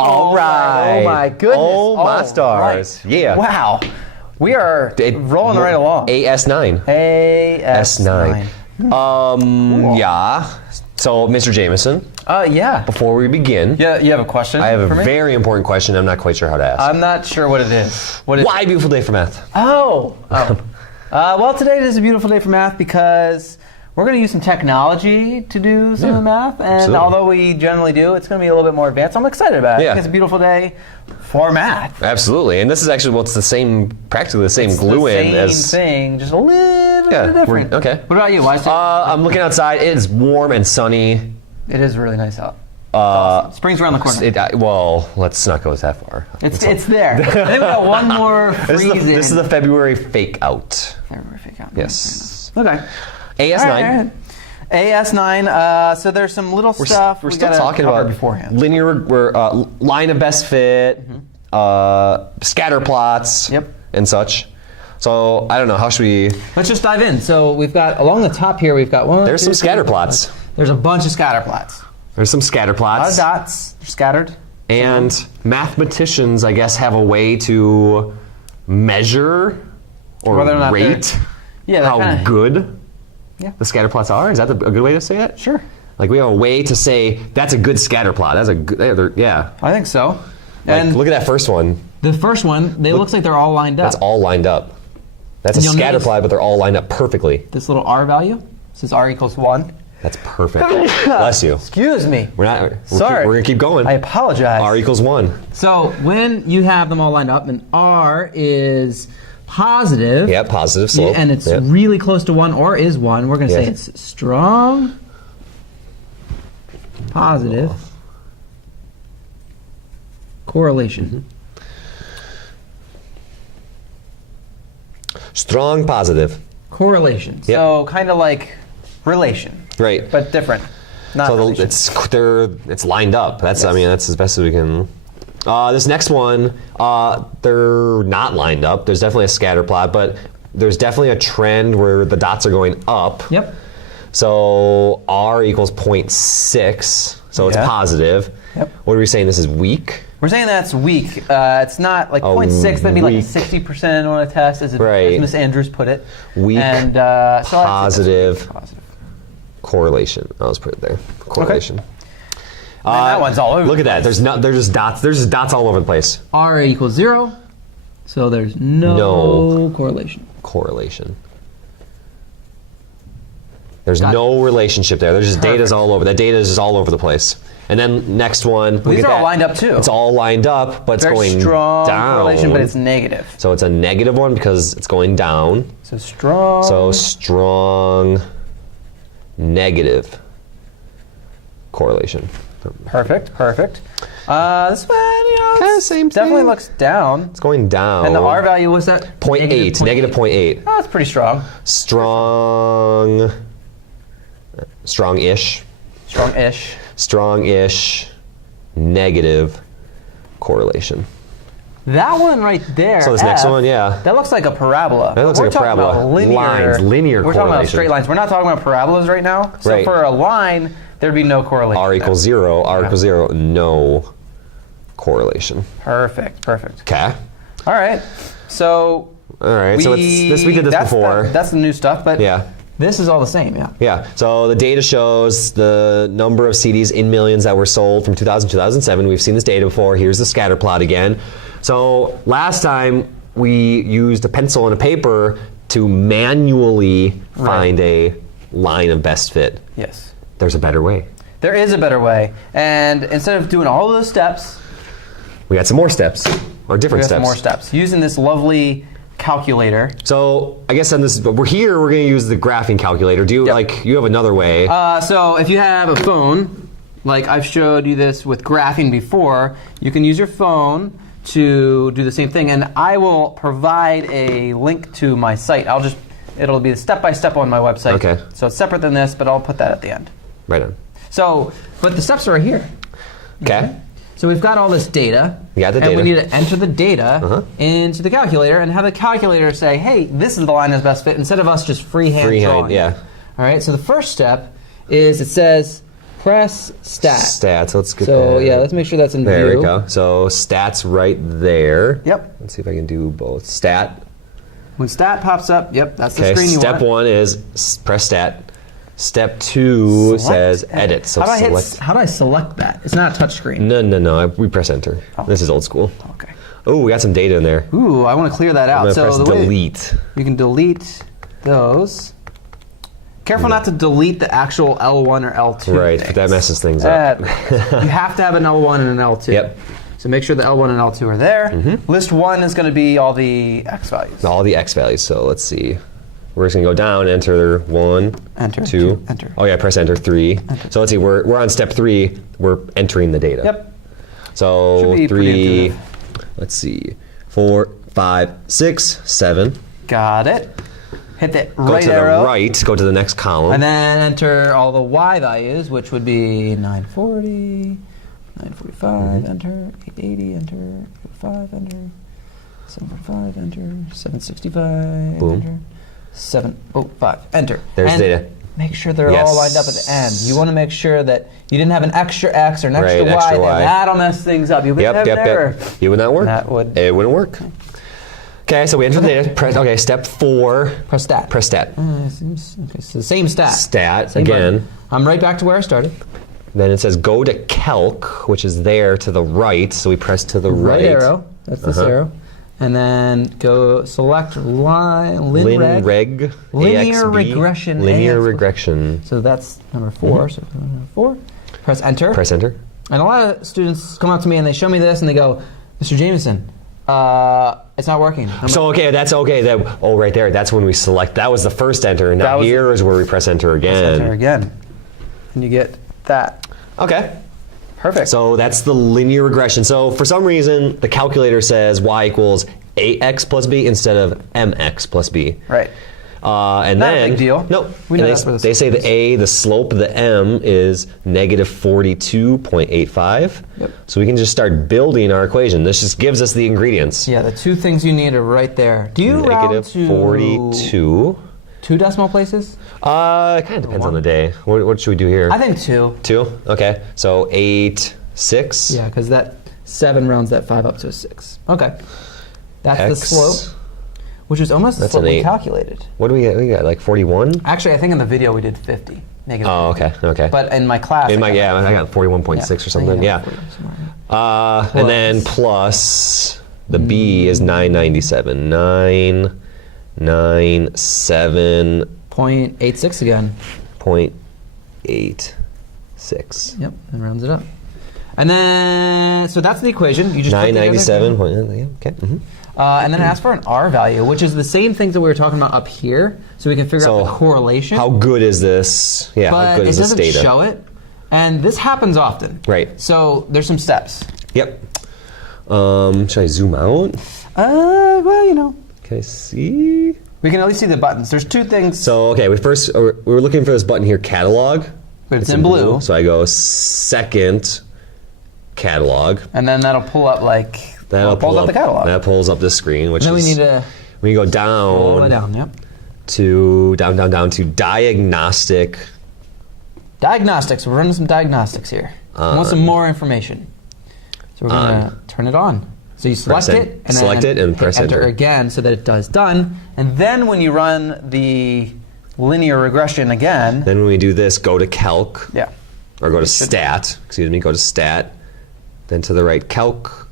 All right. Oh my goodness. Oh my stars. Right. Yeah. Wow. We are rolling right along. AS9. AS9. Cool. Yeah. So, Mr. Jameson. Yeah. Before we begin. Yeah, you have a question? I have a very important question. I'm not quite sure how to ask. I'm not sure what it is. What is Why beautiful day for math? Well, today is a beautiful day for math because we're going to use some technology to do some of the math, and absolutely. although we generally do, it's going to be a little bit more advanced. I'm excited about it. Yeah. I think it's a beautiful day for math. Absolutely, and this is actually practically the same glue-in as same thing, just a little bit different. Okay. What about you? Why is it? I'm looking outside. It is warm and sunny. It is really nice out. Awesome. Spring's around the corner. Well, let's not go that far. It's there. I think we got one more freeze. This is the February fake out. February fake out. Yes. Okay. AS9. All right. AS9. So there's some little stuff we're still talking about beforehand. Linear line of best fit, scatter plots, and such. So I don't know. How should we? Let's just dive in. So we've got along the top here. We've got one. There's some scatter plots. There's a bunch of scatter plots. There's some scatter plots. A lot of dots. They're scattered. And mathematicians, I guess, have a way to measure or whether or not rate how good the scatter plots are. Is that a good way to say it? Sure. Like we have a way to say that's a good scatter plot. That's a good. Yeah. I think so. Like, And look at that first one. the first one, it looks like they're all lined up. That's all lined up. That's a scatter plot, but they're all lined up perfectly. This little R value says R equals 1. That's perfect. Bless you. Excuse me. Sorry. We're gonna keep going. I apologize. R equals 1. So when you have them all lined up, and R is positive. Yeah, positive slope. And it's really close to 1 or is 1. We're going to say it's strong, positive correlation. Strong positive. Correlation. So kind of like relation. Right. But different. Not so relation. it's lined up. That's I mean that's as best as we can. This next one, they're not lined up. There's definitely a scatter plot, but there's definitely a trend where the dots are going up. Yep. So R equals 0.6, so it's positive. Yep. What are we saying? This is weak? We're saying that's weak. It's not like 0.6. That'd be like 60% on a test, as Miss Andrews put it. Weak. And so positive. Correlation. I'll just put it there. Correlation. Okay. That one's all over. Look at that. There's just dots. There's just dots all over the place. R equals 0, so there's no correlation. Correlation. There's no relationship there. There's just data's all over. That data is just all over the place. And then next one. These are all lined up too. It's all lined up, but it's going strong down. Correlation, but it's negative. So it's a negative one because it's going down. So strong. So strong. Negative correlation. Perfect. This one, definitely looks down. It's going down. And the R value was that? 0.8. Negative 0.8. Oh, that's pretty strong. Strong-ish. Strong-ish. Strong-ish. Negative correlation. That one right there. So this next one, that looks like a parabola. That looks like a parabola. Linear correlation. We're talking about straight lines. We're not talking about parabolas right now. So for a line, there'd be no correlation. R equals 0. R equals 0. No correlation. Perfect. Okay. All right. So. All right. So we did this before. That's the new stuff, but this is all the same. Yeah. So the data shows the number of CDs in millions that were sold from 2000 to 2007. We've seen this data before. Here's the scatter plot again. So last time we used a pencil and a paper to manually find a line of best fit. Yes. There's a better way. There is a better way. And instead of doing all those steps, we got some more steps, or different steps. Some more steps. Using this lovely calculator. So I guess on this, we're going to use the graphing calculator. Do you you have another way? So if you have a phone, like I've showed you this with graphing before, you can use your phone to do the same thing, and I will provide a link to my site. It'll be step-by-step on my website. Okay. So it's separate than this, but I'll put that at the end. Right on. So, but the steps are right here. Okay. So we've got all this data. Yeah, the data. And we need to enter the data into the calculator and have the calculator say, hey, this is the line that's best fit, instead of us just freehand drawing. Yeah. All right, so the first step is it says press stat. Stats. Let's get So that. yeah, let's make sure that's in There view. we go. So stats right there. Yep. Let's see if I can do both. Stat. When stat pops up, yep, that's the Okay. screen you Step want. 1 is press stat. Step 2 Select says edit. So how do select. how do I select that? It's not a touch screen. No. We press enter. Oh. This is old school. Okay. Oh, we got some data in there. Ooh, I want to clear that I'm out. gonna So press the way delete. you can delete those. Careful not to delete the actual L1 or L2. Right, but that messes things up. You have to have an L1 and an L2. Yep. So make sure the L1 and L2 are there. List 1 is going to be all the X values. All the X values. So let's see. We're just gonna go down, enter 1, Enter, 2, enter. Oh yeah, press enter 3. So let's see. We're on step 3. We're entering the data. Yep. So Should be pretty 3. Let's see. 4, 5, 6, 7. Got it. Hit the Go right to arrow. the right. Go to the next column. And then enter all the Y values, which would be 940, 945, enter, 880, enter, 805, enter, 745, enter, 765, Boom. enter, 705, enter. There's and data. Make sure they're Yes. all lined up at the end. You want to make sure that you didn't have an extra X or an extra Right, Y extra there. Y. That'll mess things up. You'll be Yep. there. It would not work. That would- It wouldn't work. Okay, so we enter the data. Press. Okay, step 4. Press stat. Press stat. Okay, so the same stat. Stat Same again. button. I'm right back to where I started. Then it says go to calc, which is there to the right. So we press to the right. Right arrow. That's this arrow. And then go select Linear regression. Linear AX. regression. So that's number 4. So number 4. Press enter. Press enter. And a lot of students come up to me and they show me this and they go, Mr. Jameson, it's not working. So okay, that's okay. Right there. That's when we select. That was the first enter. That Now was here is where we press enter again. enter again. And you get that. Okay. Perfect. So that's the linear regression. So for some reason, the calculator says y equals ax plus b instead of mx plus b. Right. And Not a then big deal. No, We know and that for the they say the slope of the m is negative 42.85. Yep. So we can just start building our equation. This just gives us the ingredients. Yeah, the two things you need are right there. Do you round Negative to 42. 2 decimal places? It kind of depends on the day. What should we do here? I think 2. 2. Okay. So 8, 6. Yeah, because that 7 rounds that 5 up to a 6. Okay. That's the X. slope, which is almost the That's slope an we 8. calculated. What do we get? We got like 41. Actually, I think in the video we did 50. Negative Oh, 50. okay. But in my class, I got got 41.6 or something. Yeah. And then plus the B is 997. 997.86. 0.86 again. Yep, and rounds it up. And then, so that's the equation. You just put together- 997. Yeah, okay. and then ask for an R value, which is the same things that we were talking about up here, so we can figure out the correlation. How good is this? Yeah, how but good it is this doesn't data? show it, and this happens often. Right. So there's some steps. Yep. Should I zoom out? Well, you know, Can I see? we can at least see the buttons. There's 2 things. So, okay, we were looking for this button here, catalog. But it's in blue. So I go second catalog. And then that'll pull up That'll pulls up the catalog. That pulls up the screen, which And then is we need to we go pull it down, down. Yep. to down to diagnostic. Diagnostics. We're running some diagnostics here. We want some more information. So we're gonna turn it on. So you select Press it and select then it and hit press enter. again so that it does done. And then when you run the linear regression again, Then when we do this, go to calc. yeah, Or go to stat. Excuse me. Go to stat. Then to the right, calc.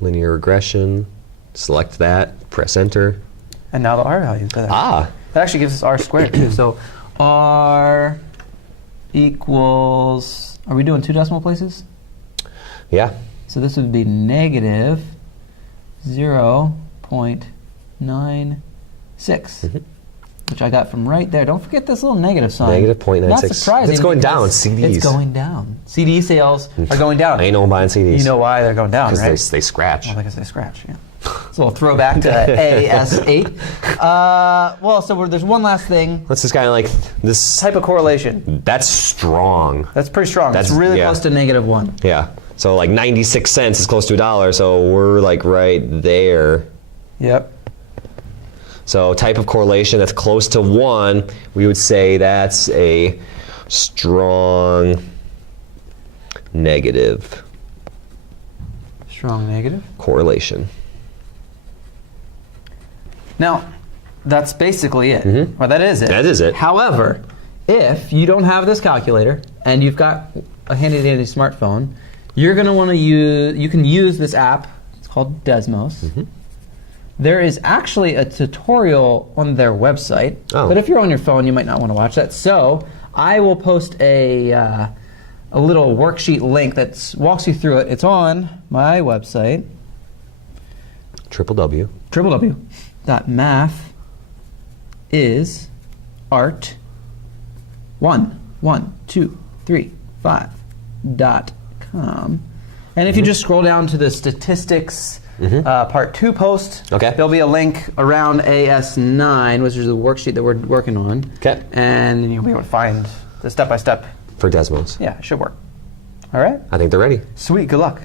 Linear regression. Select that. Press enter. and now the R value is there. Ah. That actually gives us R squared too. So R equals. Are we doing 2 decimal places? Yeah. So this would be negative 0.96, which I got from right there. Don't forget this little negative sign. Negative 0.96. Not surprising. It's going down, because CDs. It's going down. CD sales are going down. I ain't no one buying CDs. You know why they're going down, right? Because they scratch. Well, because they scratch, yeah. It's a little throwback to AS8. Well, so there's one last thing. That's just kind of like this. Type of correlation. That's strong. That's pretty strong. That's- it's really yeah. close to -1. Yeah. So like 96 cents is close to $1. So we're like right there. Yep. So type of correlation that's close to 1, we would say that's a strong negative Strong negative. correlation. Now, that's basically it. Or that is it. That is it. However, if you don't have this calculator and you've got a handy-dandy smartphone, you're going to want to use, you can use this app. It's called Desmos. There is actually a tutorial on their website, but if you're on your phone, you might not want to watch that. So I will post a little worksheet link that walks you through it. It's on my website, www.math.is.art11235.com. And if you just scroll down to the statistics part 2 post, there'll be a link around AS9, which is the worksheet that we're working on. And you'll be able to find the step-by-step. For Desmos. Yeah, it should work. All right? I think they're ready. Sweet, good luck.